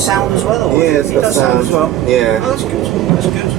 got sound as well? Or Yeah, it's got does sound as well. Yeah. Oh, that's good. That's good.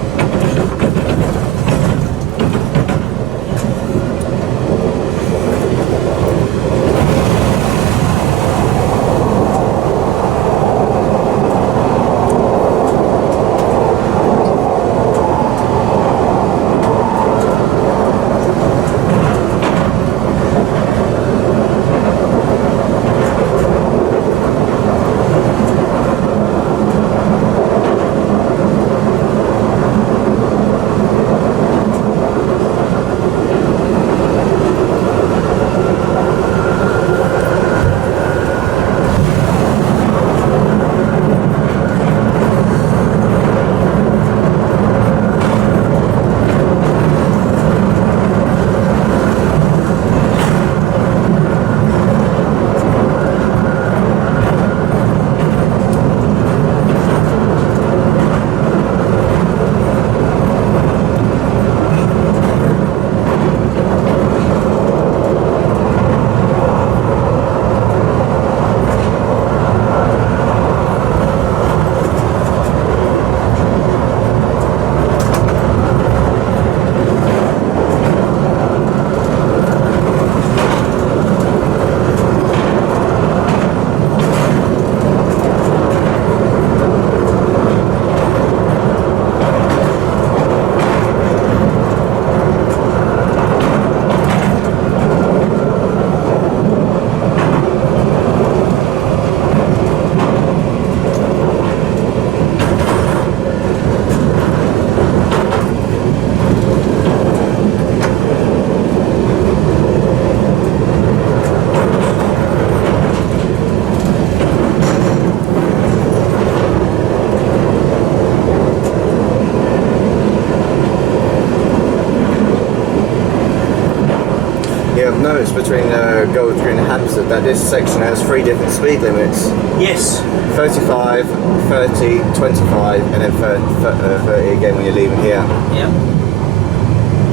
I've noticed between Gold Green and Hampstead that this section has 3 different speed limits. Yes. 35, 30, 25, and then 30 again when you're leaving here. Yeah.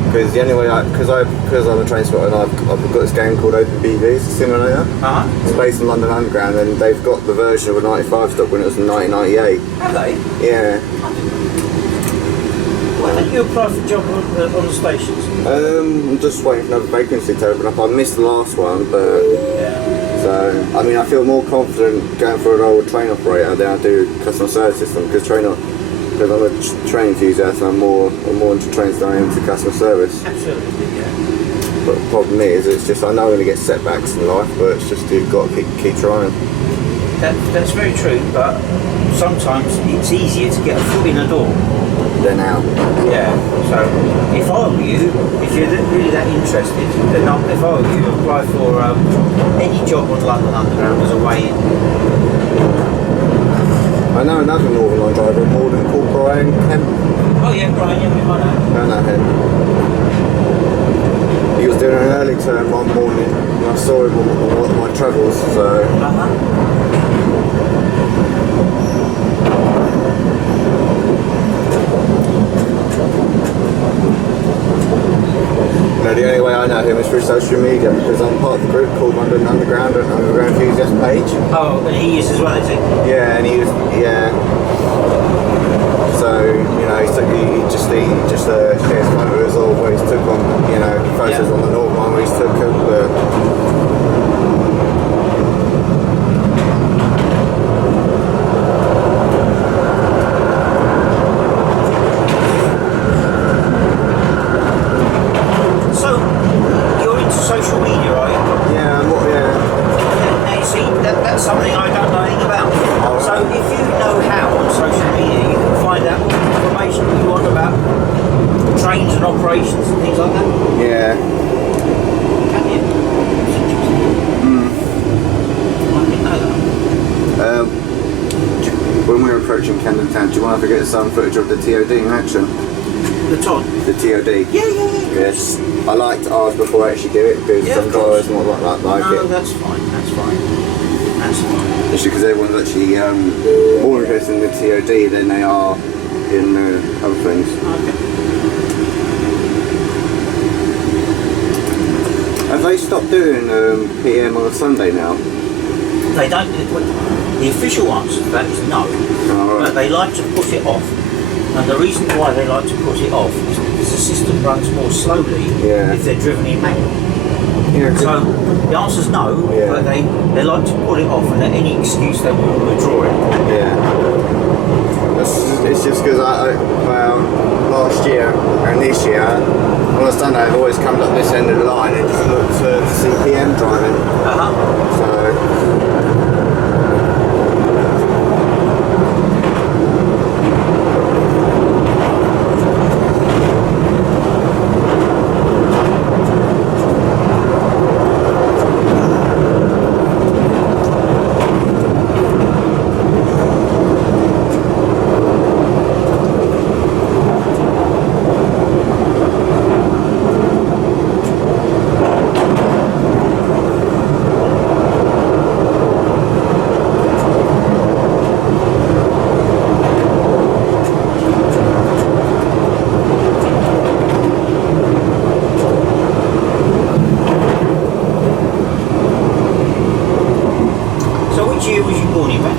Because the only way because I'm a train spotter and I've got this game called Open BV, it's a simulator. It's based on London Underground, and they've got the version of a 95 stop when it was in 1998. Have they? Yeah. Why don't you apply for a job on the stations? I'm just waiting for another vacancy to open up. I missed the last one, but so I mean I feel more confident going for an old train operator than I do customer service system because I'm a train enthusiast and I'm more into trains than I am into customer service. Absolutely, yeah. But the problem is, it's just I know I'm going to get setbacks in life, but it's just you've got to keep trying. That's very true, but sometimes it's easier to get a foot in the door than out. Yeah. So if I were you, if you're really that interested, then if I were you, apply for any job on London Underground as a way in. I know another Northern Line driver, Morden, called Brian Kemp. Oh yeah, Brian, yeah, I know him. He was doing an early turn one morning and I saw him on one of my travels, so... No, the only way I know him is through social media because I'm part of the group called London Underground and Underground Enthusiast page. Oh, and he is as well, is he? Yeah, and he was, yeah. So, you know, he just shares photos of where he took on, you know, photos on the Northern Line where he took social media, are you? Yeah, Now, you see, that's something I don't know anything about. Oh, so if you know how on social media, you can find out all the information you want about trains and operations and things like that. Yeah. Can you? I didn't know that. When we were approaching Kennington, do you want to get some footage of the TOD in action? The Todd? The TOD. Yeah. Yes. I like to ask before I actually do it because some drivers might not like it. No, that's fine. It's because everyone's actually more interested in the TOD than they are in other things. Okay. Have they stopped doing PM on a Sunday now? They don't. The official answer to that is no, but they like to put it off. And the reason why they like to put it off is because the system runs more slowly if they're driven in manual. Yeah, so the answer's no, but they like to put it off, and at any excuse they will withdraw it. Yeah. It's just because last year and this year, when I've done that, I've always come up this end of the line and just looked for CPM driving. So. Which year was you born in, Ben?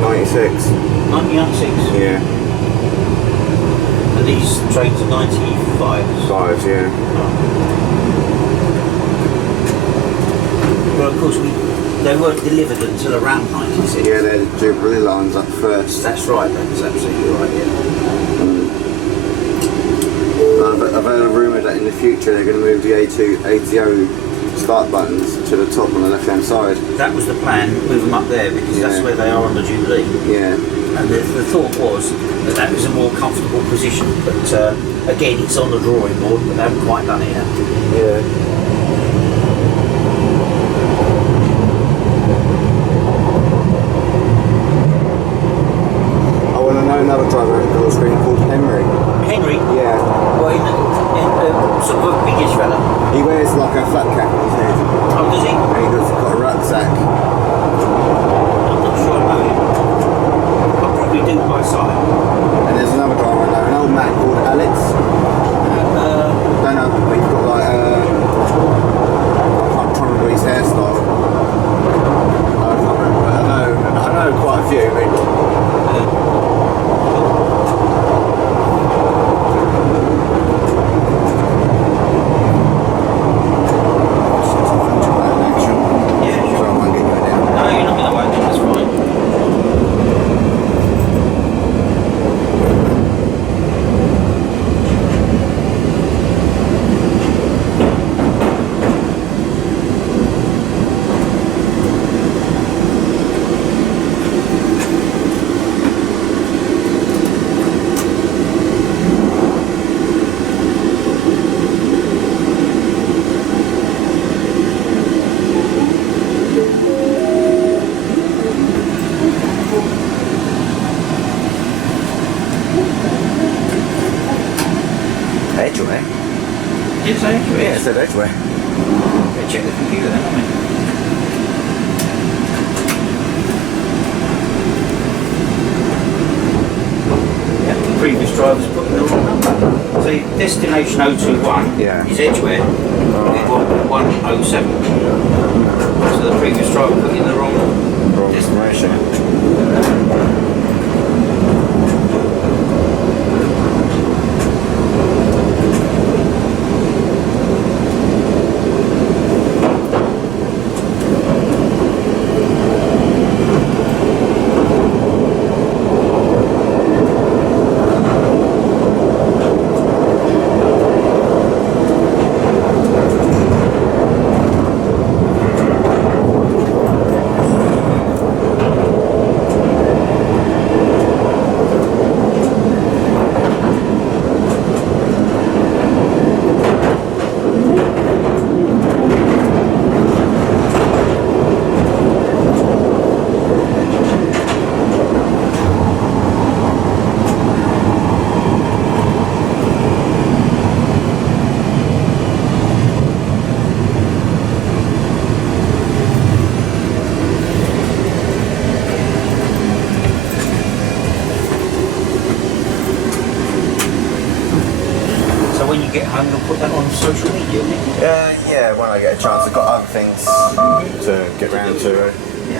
96. 1996? Yeah. And these trains are 95? 5, yeah. Well, of course, they weren't delivered until around 96. Yeah, they're the Jubilee lines up first. That's right, that's absolutely right, yeah. I've heard a rumour that in the future they're going to move the ATO start buttons to the top on the left hand side. That was the plan, move them up there because that's where they are on the Jubilee. Yeah. And the thought was that that was a more comfortable position, but again it's on the drawing board, but they haven't quite done it yet. Yeah. I want to know another driver on the screen called Henry. Henry? Yeah. Well, in sort of a biggish fella. He wears like a flat cap on his head. Oh, does he? And he's got a rucksack. I'm not sure I know him. I probably do by sight. And there's another driver I know, an old man called Alex. Don't know, but he's got like I'm trying to remember his hairstyle. I can't remember, but I know quite a few. Edgeway? Did it say Edgeway? Yeah, it said Edgeway. Better check the computer then, haven't we? Yeah, the previous driver's put in the wrong number. So destination 021 is Edgeway. It was 107. So the previous driver put in the wrong destination. When you get home, you'll put that on social media, won't you? Yeah, when I get a chance. I've got other things to get round to. Yeah.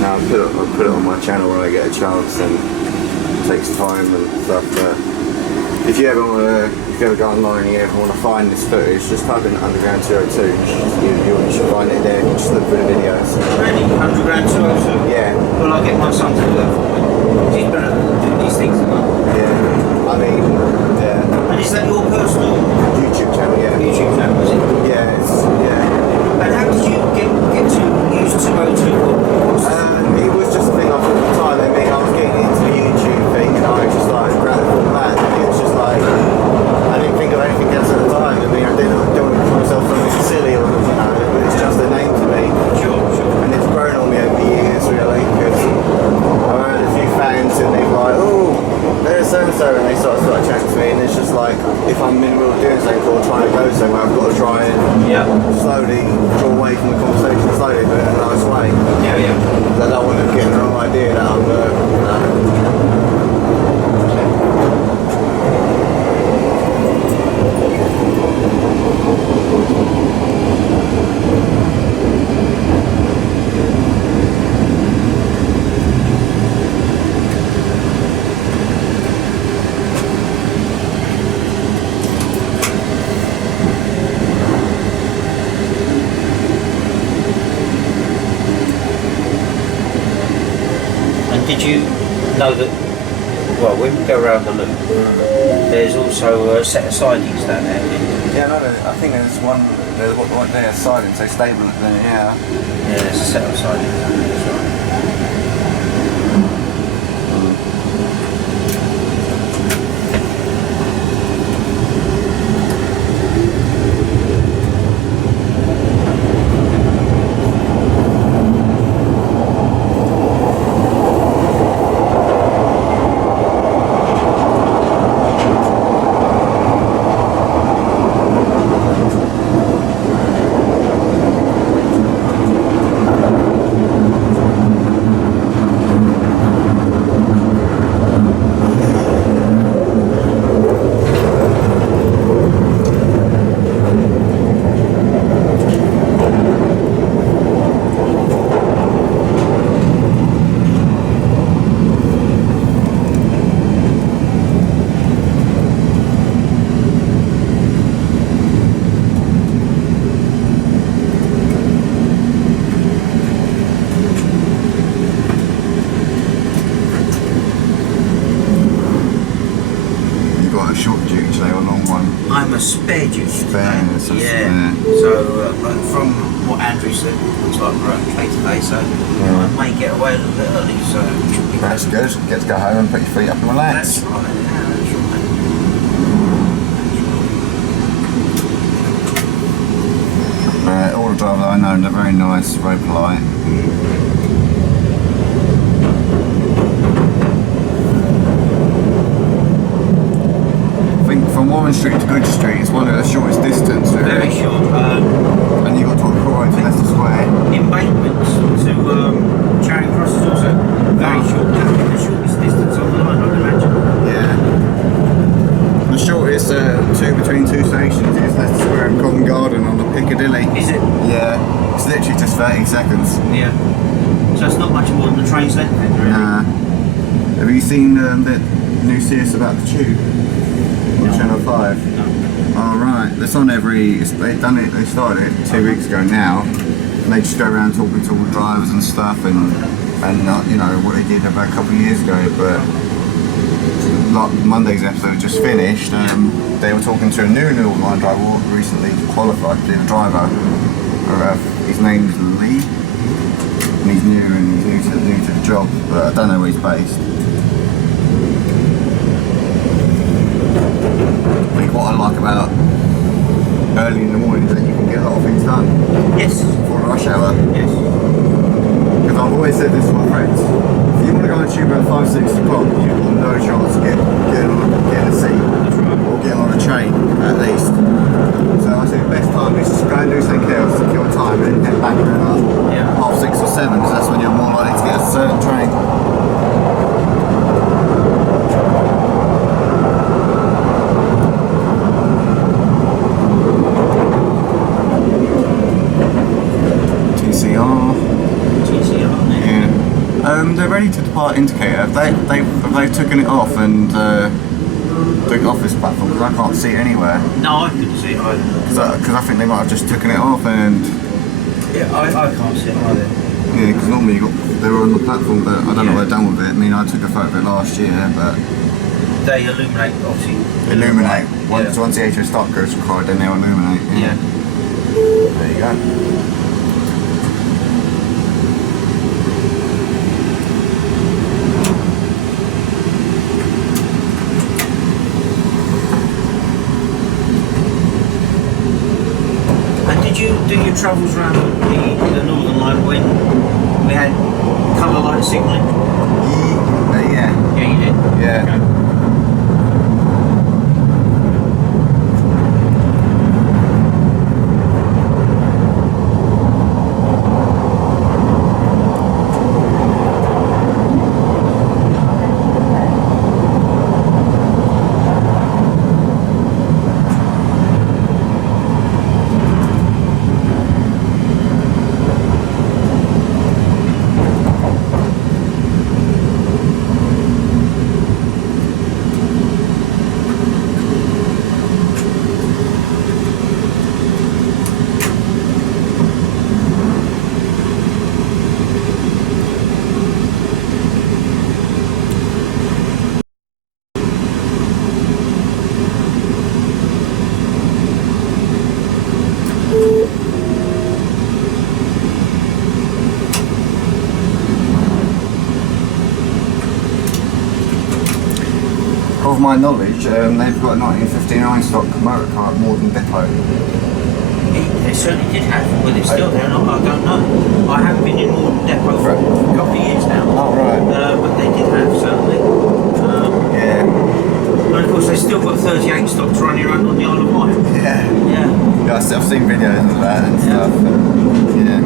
Now I'll put it on my channel when I get a chance, and it takes time and stuff. But if you ever go online and you ever want to find this footage, just type in Underground 202. You should find it there. Just look for the videos. Really? Underground 202? Yeah. Well, I'll get my son to do that for me. He's better at doing these things than I. Yeah. I mean, yeah. And is that your personal YouTube channel? Yeah. YouTube channel, is it? Yeah. Yeah. And how did you get to use 202? It was just a thing I thought at the time. I mean, I was getting into the YouTube thing, and I was just like grabbed for that. And it was just like, I didn't think of anything else at the time. I mean, I don't want to call myself something silly or but it's just a name to me. Sure. And it's grown on me over the years, really, because I've had a few fans and they're like, oh, there's so-and-so, and they start chatting to me, and it's just like, if I'm in the middle of doing something or trying to go somewhere, I've got to try and slowly draw away from the conversation, slowly, but in a nice way. Yeah. I don't want to get the wrong idea that I'm, Did you know that, well, when we go around the loop, there's also a set of sidings down there, isn't it? Yeah, no, I think there's one there, siding, so stable there, yeah. Yeah, there's a set of sidings down there, that's right. I'm a spare duty. Yeah. So from what Andrew said, it looks like we're okay today, so I may get away a little bit early. So that's good. Get to go home and put your feet up and relax. That's right. Yeah, that's right. All the drivers I know, they're very nice, very polite. From Warren Street to Good Street, it's one of the shortest distance. Really. Very short. And you've got to walk forward to Leicester Square. Embankments to Charing Cross is also very short. The shortest distance on the line, I'd imagine. Yeah. The shortest between two stations is Leicester Square and Covent Garden on the Piccadilly. Is it? Yeah. It's literally just 30 seconds. Yeah. So it's not much more than the train's length then, really? Nah. Have you seen the new series about the tube? Channel 5. No. Oh right, that's on every. They started it 2 weeks ago now. And they just go around talking to all the drivers and stuff, and you know what they did about a couple of years ago. But like Monday's episode just finished. They were talking to a new line driver who recently qualified to be a driver. His name's Lee, and he's new to the job, but I don't know where he's based. What I like about early in the morning is that you can get a lot of things done. Yes. For the rush hour. Yes. Because I've always said this to my friends. If you want to go on tube at 5, 6 o'clock, you've got no chance of getting a seat. Or getting on a train, at least. So I say the best time is just go and do something else to kill time and then head back around 6:30 or 7, because that's when you're more likely to get a certain train. it. Have they taken it off and took it off this platform? Because I can't see it anywhere. No, I couldn't see it either. Because I think they might have just taken it off and... Yeah, I can't see it either. Yeah, because normally they were on the platform, but I don't know what they've done with it. I mean, I took a photo of it last year, but... They illuminate, obviously. Illuminate. Once the HO start goes required, then they'll illuminate. Yeah. There you go. And did you do your travels around the Northern Line when we had colour light signalling? Yeah. Yeah, you did. Yeah. Okay. Of my knowledge, they've got a 1959 stock motor car at Morden Depot. They certainly did have, whether it's still there or not, I don't know. I haven't been in Morden Depot for a couple of years now. Oh, right. But they did have, certainly. Yeah. And of course, they still got 38 stocks running around on the Isle of Wight. Yeah. Yeah. Yeah, I've seen videos of that and stuff. And, yeah.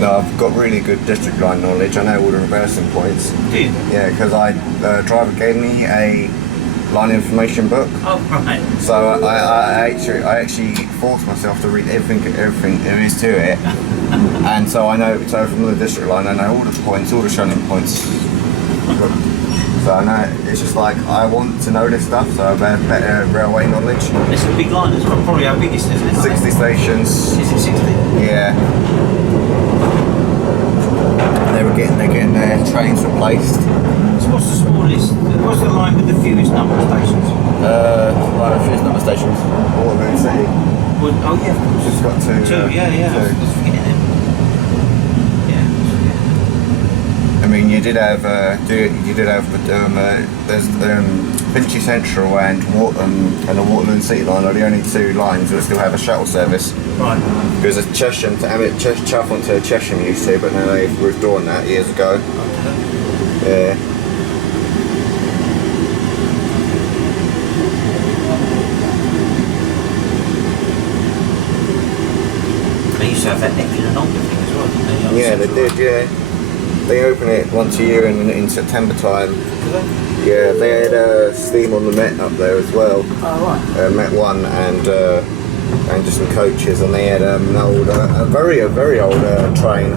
No, I've got really good district line knowledge. I know all the reversing points. Do you? Yeah, because driver gave me a line information book. Oh, right. So I actually forced myself to read everything there is to it. And so I know, from the district line, I know all the points, all the shunting points. So I know, it's just like, I want to know this stuff, so I have better railway knowledge. It's a big line, it's probably our biggest, isn't it? 60 stations. Is it 60? Yeah. They're getting their trains replaced. So what's the smallest, what's the line with the fewest number of stations? One of the fewest number of stations. Waterloo City. Well, oh yeah, of course. It's got two. Yeah. I was forgetting it. Yeah. I mean, you did have there's Finchley Central and the Waterloo City line are the only two lines that still have a shuttle service. Right. Because it's Chesham to Chalfont to Chesham used to, but now they've withdrawn that years ago. Yeah. They used to have that Epping and Oldham thing as well, didn't they? Yeah, they did. Yeah. They open it once a year in September time. Do they? Yeah, they had steam on the Met up there as well. Oh, right. Met 1 and just some coaches, and they had an old, a very old train.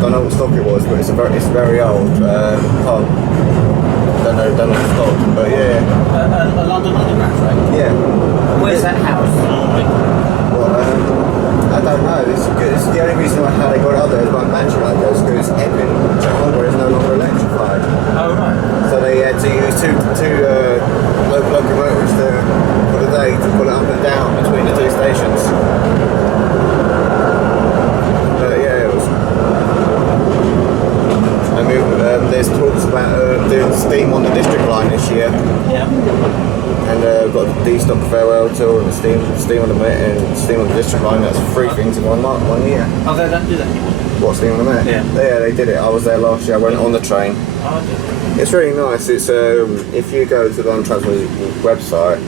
Don't know what stock it was, but it's very old. Pub. Don't know the stock, but yeah. A London Underground train? Yeah. Where's that house normally? Well, I don't know. It's the only reason how they got it up there is by matching like those, because Epping Jehovah is no longer electrified. Oh, right. So they had to use two local locomotives for the day to pull it up and down between the two stations. But yeah, it was. I mean, there's talks about doing steam on the district line this year. Yeah. And got a D-stock farewell rail tool and steam on the Met and steam on the district line. That's 3 things in 1 year. Oh, they don't do that anymore. What, steam on the Met? Yeah. Yeah, they did it. I was there last year. I went on the train. Oh, It's really nice. It's if you go to the London Transport website,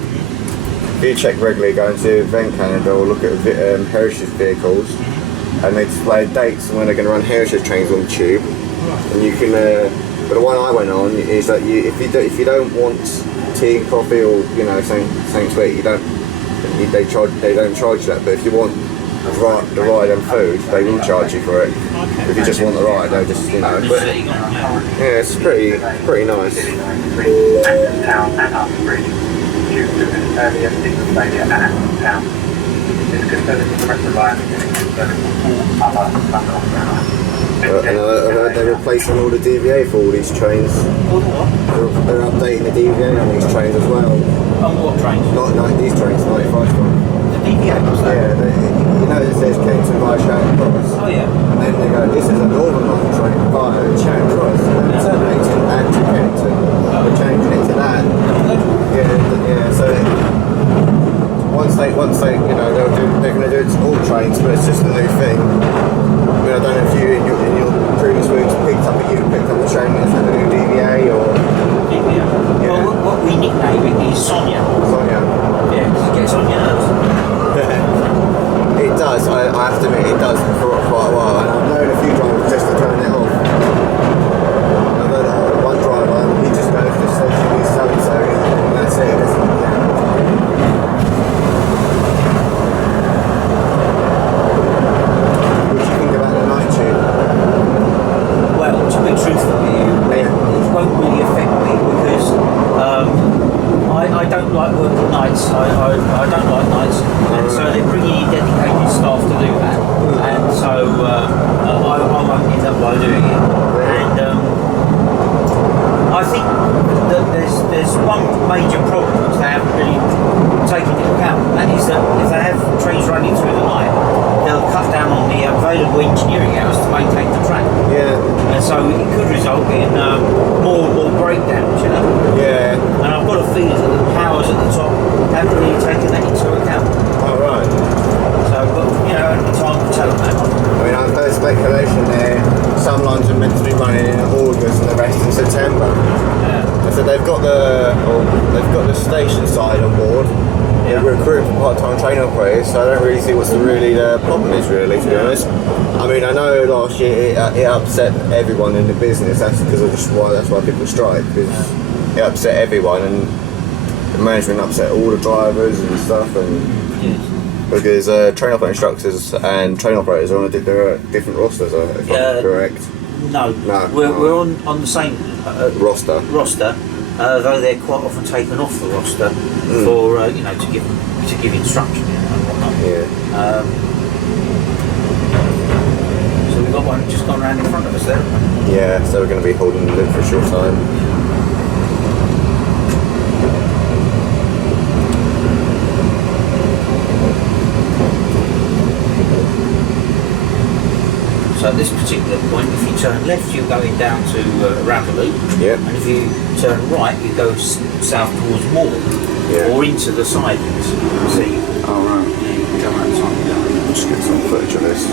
if you check regularly, go into event calendar or look at heritage vehicles, and they display dates when they're going to run heritage trains on the tube. And you can, but the one I went on is that if you don't want tea and coffee or something sweet, they don't charge you that. But if you want the ride and food, they will charge you for it. If you just want the ride, they just But yeah, it's pretty nice. Town and Uxbridge, due to an earlier signal failure at Town. This could service the rest of the line and service all other And they're replacing all the DVA for all these trains. They're updating the DVA on these trains as well. On what trains? Not these trains, 95 one. The DVA was that? Yeah, it says Kennington via Charing Cross. Oh yeah. And then they go, this is a Northern Line train via Charing Cross. And then terminating at Kennington. We're changing it to that. Yeah. So once they they're going to do it to all trains, but it's just a new thing. I mean, I don't know if you in your previous weeks picked up a train that's had a new DVA or. DVA. Yeah. Well, what we nickname it is Sonia. Sonia. Yeah, because it gets on your nerves. It does. I have to admit, it does for quite a while. And I've known a few drivers just to turn it off. I've known one driver, he just goes to the station, he's so and so, and that's it. What do you think about the night tube? Well, to be truthful with you, it won't really affect me because I don't like working nights. I don't like nights, and so they're bringing in dedicated staff to do that, and so I won't end up by doing it. And I think that there's one major problem which they haven't really taken into account, and that is that if they have trains running through the night, they'll cut down on the available engineering hours to maintain the track. Yeah. And so it could result in more breakdowns, Yeah. And I've got a feeling that the powers at the top haven't really taken that into account. Oh, right. So, but only time will tell on that one. I mean, I've heard speculation there. Some lines are meant to be running in August and the rest in September. Yeah. So they've got the station side on board. Yeah. We're recruiting for part-time train operators, so I don't really see what's the problem is really, to be honest. I mean, I know last year it upset everyone in the business. That's why people strike, because it upset everyone, and the management upset all the drivers and stuff, and because train operator instructors and train operators are on different rosters, if I'm correct. No, we're on the same roster, though they're quite often taken off the roster for to give instruction and whatnot. Yeah. So we've got one just gone round in front of us there. Yeah, so we're going to be holding the lid for a short time. So at this particular point, if you turn left, you're going down to around the loop. Yeah. And if you turn right, you go south towards Moor. Yeah. Or into the sidings. See? Oh, right. Yeah, you can go outside. Let's get some footage of this.